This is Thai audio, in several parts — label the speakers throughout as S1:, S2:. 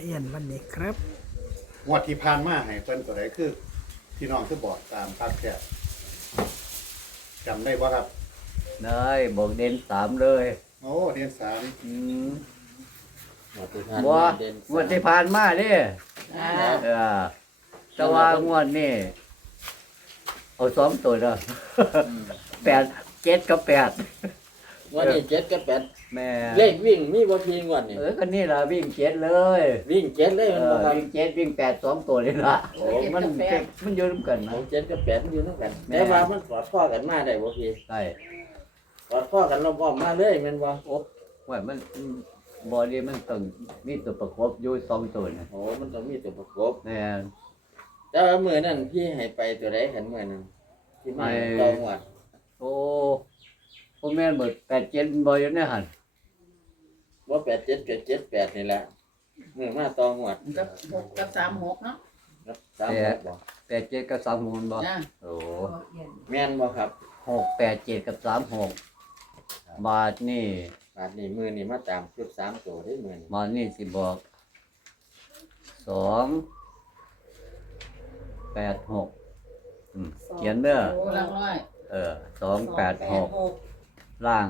S1: เอียนวันนี้ครับ
S2: งวดที่ผ่านมาให้เพิ่นตัวใดคือพี่น้องคือบอกตามภาพแคบจำได้บ่ครับ
S3: ได้บอกเด่นสามเลย
S2: โอ้เดือนสาม
S4: หมดที่ผ่าน
S3: บ่
S4: มาเด่น
S3: งวดที่ผ่านมานี่
S4: ครับ
S3: แต่ว่างวดนี่เอาสองตัวเนาะ 7 กับ
S4: วันนี้7กับ
S3: 8แม่
S4: 8เลขวิ่งมีบ่พีงวดนี่
S3: ก็นี่ล่ะวิ่ง7เลย
S4: วิ่ง7เลยมันบ่ครับ
S3: วิ่ง7วิ่ง8 2ตัวนี่ล่ะ
S4: โอ้
S3: มันอยู่ร่วมกันนะ
S4: ของ7กับ8มันอยู่นำกัน
S3: แม่
S4: แต่ว่ามันกอดข้อกันมาได้บ่พี่
S3: ใช่
S4: กอดข้อกันล้อมๆมาเลยแม่นบ่
S3: โอ้ว่ามันบ่ดีมันต้องมีตัวประกอบอยู่2ตัวนะ
S4: โอ้มันต้องมีตัวประกบ
S3: แม่
S4: แต่ว่ามื้อนั้นพี่ให้ไปตัวใดคันมื้อนั้นที่มา
S3: ให้
S4: ตองวัด
S3: โอ้ผมแม่นเบิด8 7บ่อยู่ในหั่น
S4: บ่87กับ78นี่แหละมื้อมาตองวัด
S5: กับ6กับ36เนาะ
S4: ครับ36บ่
S3: 87กับ36บ่
S5: จ้า
S3: โอ้
S4: แม่นบ่ครับ
S3: 687กับ36บาทนี่
S4: บาดนี้มื้อนี้มาตามชุด3ตัวได้มื้อนี้
S3: บาทนี่สิบอก286เขียนเด้อ
S5: โอ้ลังร้อย
S3: 286ล่าง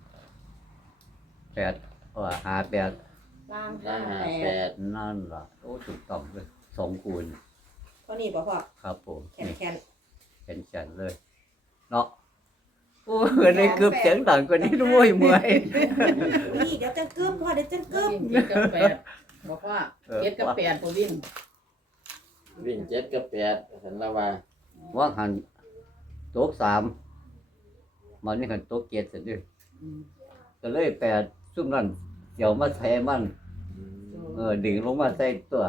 S3: 858
S6: ล่าง
S4: ล่าง58
S3: นั่นล่ะโอ้ถูกต้องเลย2คูณ
S6: เท่านี้ป่ะพ่อ
S3: ครับผม
S6: แคน
S3: นี่
S6: แคน
S3: เป็นฉันเลยเนาะโอ้ยในกึบเสียงดังกว่านี้ด้วยเมื่อย
S6: นี่เดี๋ยวจะกึบพ่อเดี๋ยวจะกึบ
S5: วิ่ง7กับ8บอกว่า7กับ8บ่วิ่ง
S4: วิ่ง7กับ8ฉันละว่า
S3: ว่าหันโต๊ะ3มันนี่หันโต๊ะ7เสร็จด้วยก็เลย8ซุ่มนั่นเดี๋ยวมาใส่มันดึงลงมาใส่ตัว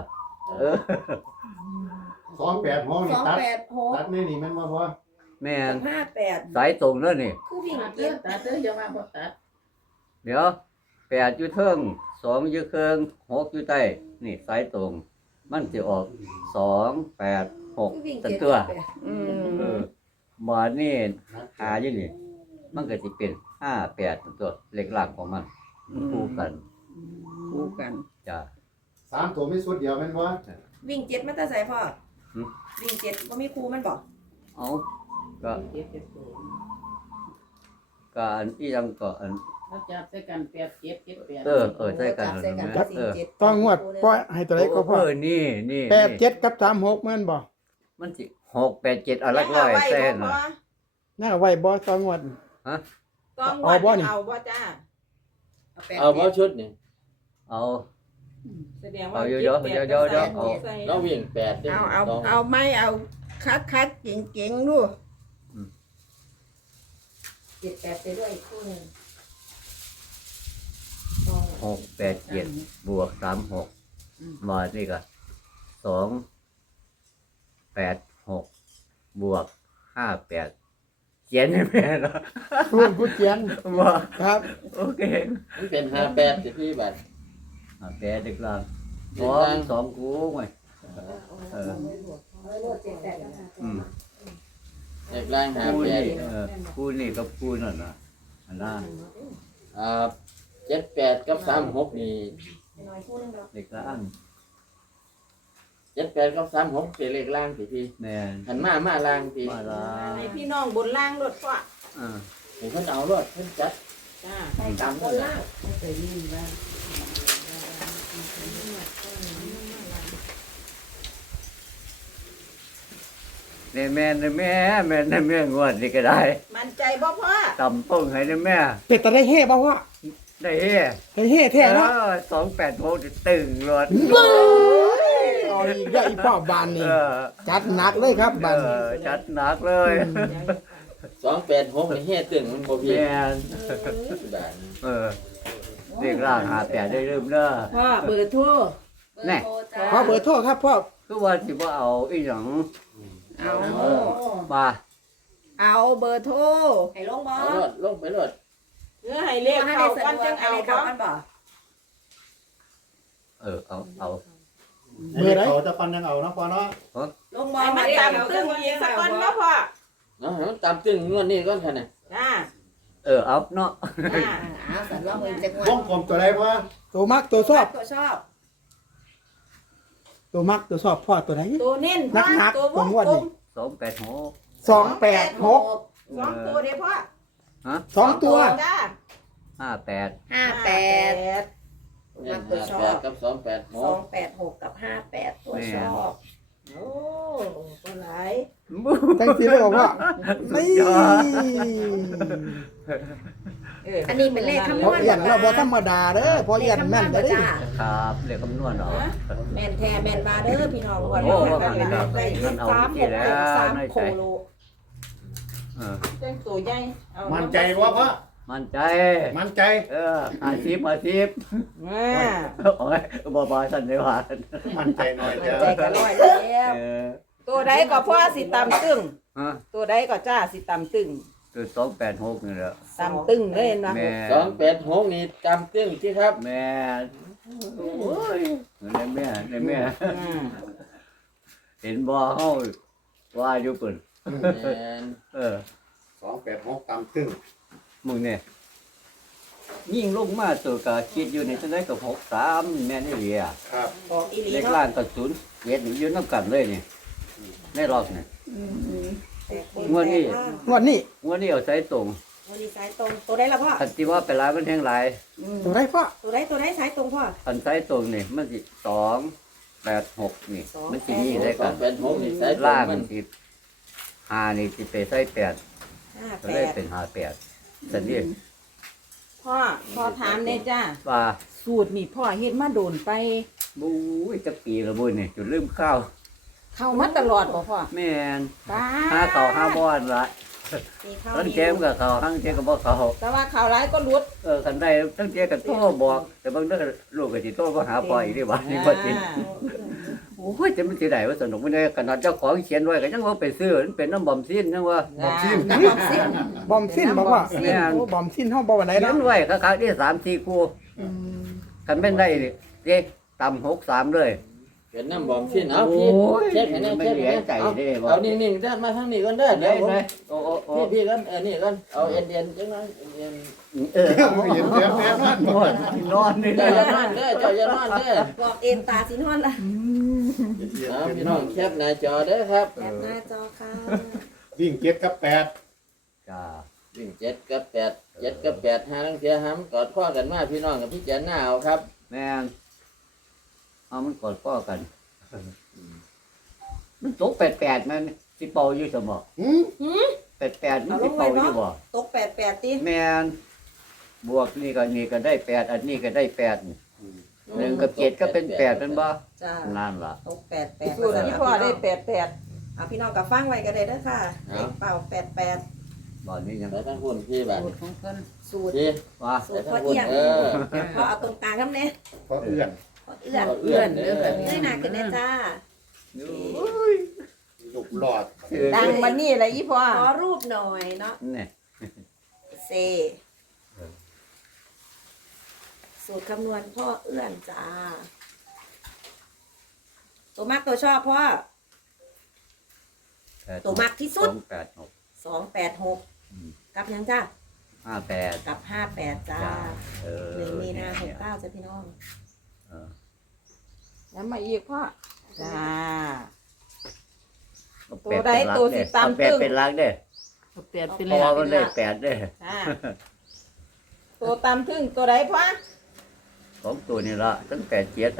S2: 28ห้องนี่ตัด
S6: 286
S2: ตัดในนี่แม่นบ่พอ
S3: แม่น
S6: 58
S3: สายตรงแล้วนี่
S6: คือวิ่ง
S5: ตัด
S6: เก็บ
S5: อย่าว่าบ่ตัด
S3: เดี๋ยว8อยู่เทิง2อยู่เคิง6อยู่ใต้นี่สายตรง มันจะออก2 8
S6: คือวิ่ง
S3: 6ตั
S6: เก็บ
S3: ตัว
S6: อืม
S3: บาทนี่หาอยู่นี่มันก็สิเป็น58ตัวเลขหลักของมันคู่กัน
S5: คู่กัน
S3: จ้ะ
S2: 3ตัวมีสุดเดียวแม่นบ่
S6: วิ่งเจ็ดมันจะใส่พ่อ
S3: หึ
S6: วิ่งเจ็ดบ่มีครูมันบอก
S3: เอาก็ก็อันที่ยังก็อัน
S5: ถ้าจับใส่กัน8 7 7 8
S3: ใส่กัน
S6: จับใส่กัน
S3: จับ
S6: วิ่งเจ็ด
S1: ต้องงวดปล่อยให้ตัวไหนก็พอ
S3: นี่
S1: 87กับ36แม่นบ่
S3: มันสิ6 8 7อะไรร้อยแสนน่ะ
S1: น่าไว้บ่ต้องงวด
S6: ต้อง
S1: เอาบ่นี่
S6: เอาบ่จ้า
S4: เอาบ่ชุดนี่
S3: เอา
S6: แสดงว่า
S3: เอาเยอะๆเยอะๆเอา
S4: เราวิ่ง8ด้
S5: เอาไม่เอาคัดเก่งๆดู
S6: เจ็ดแปดไปด้วยอีกคู่หนึง
S3: 6 8 7บวก36บาทนี่ก็2 8 6บวก58เขียนให้แม่เนาะ
S1: ผู้เขียน
S3: บ่
S1: ครับ
S3: โอเค
S4: มันเป็น58สิพี่บัด
S3: แปดดึกลาง
S4: เด็กลาง
S3: สองกูไงอืม
S4: เลขล่าง
S3: กูนี่
S4: 58
S3: กูนี่กับกูนั่นน่ะอันนั้น
S4: 78กับ36นี่
S6: น้อยคู่หนึงดอก
S3: เด็กล่าง
S4: 78กับ36เป็นเลขล่างสิพี่
S3: แม่น
S4: หันมาล่างพี่
S3: มาละ
S6: ให้พี่น้องบนล่างรถพ่อ
S3: อ่า
S4: เห็นเพิ่นเอารถเพิ่นจัด
S6: จ้าให้ตามบนล่าง
S3: ในแม่ในแม่แม่ในแม่งวดนี่ก็ได้
S6: มั่นใจบ่พ่อ
S3: ตำป้งให้ในแม่
S1: เป็ดตะได้เฮ่บ่พ่อ
S3: ได้เฮ้
S1: ได้เฮ่แท้เนาะ
S3: 286ตึงรถ
S1: เอาอีกเด้ออีพ่อบานนี่
S3: เออ
S1: จัดหนักเลยครับบานนี้
S3: จัดหนักเลย
S4: 286นี่เฮ็ดตึงมันบ่พี่
S3: แม่น
S4: บาด
S3: เด็กล่าง58ได้ลืมเด้อ
S5: พ่อเบอร์โทร
S3: แน่
S1: พ่อเบอร์โทรครับพ่อ
S3: คือว่าสิบ่เอาอีหยัง
S5: เอา
S3: มา
S5: เอาเบอร์โทร
S6: ให้ลงบ่
S4: เอารถลงไปรถ
S6: เนื้อให้เลขเข้ากันจังเอาบ่
S3: เอา
S2: เบอร์ใดเขาจะปันยังเอาเนาะพอเนาะ
S6: ลงบ่ให้มันตามตึ้งอีกสักก่อนเนาะพ่อ
S4: เนาะให้มันตามตึงงวดนี้ก่อนคั่นน่ะ
S6: จ้า
S3: เอาเนาะ
S6: เอาสันว่ามือจะงวด
S2: วงกลมตัวใดพอ
S1: ตัวมักตัวชอบ
S6: ตัวชอบ
S3: 6
S1: ตัวมักตัวชอบพ่อตัวไหน
S6: ตัวเน้น
S1: นักๆ
S6: ตัวว
S1: ตัว
S6: ง
S1: งวด
S6: กล
S1: นี่
S6: ม
S3: 286
S1: 286
S6: สองตัวเด้อพ่อ
S3: ฮะ
S1: 2 ตัว
S6: จ้า
S3: 58
S5: 58
S4: เน้น
S5: ตัวชอบ
S4: 58กับ286
S5: 286 กับ 58 ตัวชอบ
S6: โอ้ตัวไหลาย
S1: จังสิเลยบอกว่านี่
S5: อันนี้เป็นเลขคำน
S1: พอ
S5: วณ
S1: เอียนเราบ่ธรรมดาเด้อพอเอียนแม่นเด้อ
S5: จ้า
S3: ครับเลขคำนวณเนาะ
S5: แม่นแท้แม่นบาเด้อพี่น้องวัน
S3: โอ้
S5: นี้
S3: ว่ามันครับ
S5: ได้
S3: มันเอา
S5: 3
S3: ที่แล้ว
S5: 6
S3: ใน
S5: 3
S3: ใจ
S5: โคโล
S3: เออ
S6: เจ้งตัวใหญ่เอา
S2: มั่นใจว่าพ่อ
S3: มั่นใจ
S2: มั่นใจ
S3: 50
S6: อ่า
S3: โอ้ยบ่ๆซั่นได้ว่า
S2: มั่นใจหน่อยจ้ะ
S5: ใจกันร้อยแล้ว
S3: เออ
S6: ตัวใดก็พ่อสิตำตึง
S3: ฮะ
S6: ตัวใดก็จ้าสิตำตึง
S3: คือ286นี่แหละ
S6: ตำตึงเลยเห็นบ่
S3: แม่
S4: 286นี่จำตึ้งที่ครับ
S3: แม่โอ้ยแม่
S6: อืม
S3: เห็นบ่เฮาว่าอยู่เพิ่น
S4: แม่น
S3: เออ
S2: 286ตามตึ้ง
S3: มึงเนี่ยยิ่งลงมาตัวก็คิดอยู่ในจังได๋ก็63แม่นอีหลีอ่ะ
S2: ครับ
S5: บอกอีหลี
S3: เลข
S5: เนาะ
S3: ล่างก็0เฮ็ดอยู่นำกันเลยนี่ในรอบนี่ งวดนี้
S1: งวดนี้
S3: งวดนี้เอาใส่ตรง
S5: วันนี้สายตรงตัวได้ละพ่อ
S3: คันที่ว่าไปหลายมันแฮงหลาย
S1: ตัวไหนพ่อ
S5: ตัวได้สายตรงพ่อ
S3: คันใส่ตรงนี่มันสิ286นี่มันสิมีได้กัน
S4: 286นี่สายตรง
S3: ล่าง
S4: มั
S3: มัน นสิ5นี่สิไปใส่8ก็เลยเป็น58สันนี่
S6: พ่อถามเนี่ยจ้า
S3: ว่า
S6: สูตรนี่พ่อเฮ็ดมาโดนไป
S3: บู้ยจักปีละบุญนี่จุดลืมข้าว
S6: เข้ามาตลอดบ่พ่อ
S3: แม่น
S6: ป้า
S3: หาข้าวหาบ่อนละ
S5: มีเข้า
S3: ทั้ง
S5: มี
S3: เจมกับข้าวทั้งเจก็บ่ข้าว
S6: แต่ว่าข่าวร้ายก็หลุด
S3: คันได้ทั้งเจก็โทรบอก แต่บางเด้อลูกก็สิโทรมาหาพ่ออีกเด้ว่านี่บ่จริง โอ้ยจะมันสิได้ว่าสนุกมันได้ขนาดเจ้าของเขียนไว้ก็ยังว่าไปซื้อมันเป็นน้ำบ่มซิ้นยังว่า
S2: บอมซิม
S6: น้ำบอมซิ่ง
S1: บอมสิ้นบอกว่า
S3: แม่น
S1: โอ้บอมสิ้นเฮาบ่วันไหน
S3: เขีย
S1: เนาะ
S3: นไว้คักๆนี่3-4คู่คันแม่นได้นี่เจ๊ต่ำ63เลย
S4: เป็นน้ำบอมสิ้นเอาพี่
S3: โอ้ย
S4: เช็คให้แน่
S3: ไม่
S4: เช็ค
S3: เหลื
S4: ให้
S3: อ
S4: แน่
S3: ใจเด้บ่
S4: เอานิ่งๆเดินมาทางนี้ก่อนเด้อเดี๋
S3: ได้
S4: ยวผม
S3: ไหมโอ้โอ้โอ้
S4: พี่ก่อนนี่ก่อนเอาเอ็นจังนั้นเอ็น
S3: เออ
S2: เห็นเสียแม่มัน
S3: นอนนี่
S4: เจ้า
S3: ได้
S4: อย่านอนเด้อเจ้าอย่านอนเด้อ
S5: บอกเอ็นตาสินอนละ
S4: เอาพี่น้องแคปหน้าจอเด้อครับ
S5: แอบหน้าจอค่ะ
S2: วิ่ง7กับ8
S3: จ้า
S4: วิ่ง7กับ8 7กับ8หาลังเทียห้ำกอดข้อกันมาพี่น้องกับพี่แจนหน้าเอาครับ
S3: แม่นเอามันกอดป้อกัน มันตก88มันสิเป่าอยู่ซะบ่
S2: หืม
S3: 88มันสิเป่าอยู่บ่
S5: ตก88ติ
S3: แม่นบวกนี่ก็ได้8อันนี้ก็ได้8นี่1กับ7ก็เป็น8เป็นบ่
S5: จ้า
S3: นั่นล่ะ
S5: ตก88
S6: สูตรนี้พ่อได้88
S5: เอาพี่น้องกับฟังไว้ก็ได้เด้อค่ะเลขเป่า88
S3: บ่นี้ยัง
S4: ไปทางคุณพี่บ้าน
S6: สูตรของเพิ่น
S5: สูตร
S4: พี่
S3: ว่า
S5: สู
S4: ไป
S5: ตร
S4: ทา
S5: พ่อง
S4: คุณ
S5: เอียง พอเอาตรงกลางครับเนี่ย
S2: เพราะเอื้อน
S5: พอเอื้อน
S4: เอื้อนเด้อ
S5: เอ้ยหนาขึ้นได้จ้า
S2: ลูกหลอด
S6: ดังมานี่แหละอีพ่อ
S5: ขอรูปหน่อยเนาะ
S3: นี่
S5: เซสูตรคำนวณพ่อเอื้อนจ้า ตัวมากตัวชอบพ่อ ตัวมากที่สุด
S3: 286
S5: 286กับยังจ้า
S3: 58
S5: กับ58จ้า
S3: เออ
S5: 1 มีนา69จ้าพี่น้อง
S3: เออ
S6: แล้วมาอีกพ่อจ้า
S3: เอา
S6: ตัวใดตัวสิตาม
S3: เอาแปด
S6: ตึ้ง
S3: เป็นหลักเด้อ
S6: เปลี่ยนเป็น
S3: เพราะว่ามันได้8เด้อ
S6: จ้าตัวตามทึ่งตัวใดพ่อ
S3: ของตัวนี่ละตั้ง8 7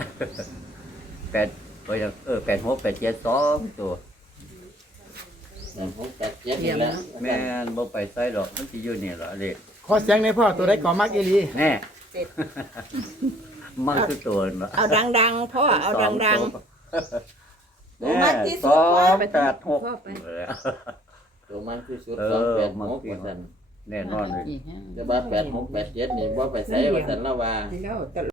S3: 8ก็ยัง8 6 8 7 2ตัว
S4: 8 7นี่แหละ
S3: แม่นบ่ไปใส่ดอกมันสิอยู่นี่ล่ะเด้
S1: ขอเสียงในอยพ่อตัวใดก่อมักอีหลี
S3: แน่
S5: 7
S3: มันคือตัวน่ะ
S6: เอาดังๆพ่อเอาดัง
S3: ๆ
S6: ตัวมากที่สุดว่าไป
S3: 8 6
S4: ตัวมันที่สุด
S3: เออ
S4: 286
S3: มัน
S4: ว่าซั่น
S3: แน่นอนเลย
S4: แต่ว่า86 87นี่บ่ไปใส่ว่าซั่นละว่า
S6: แล้ว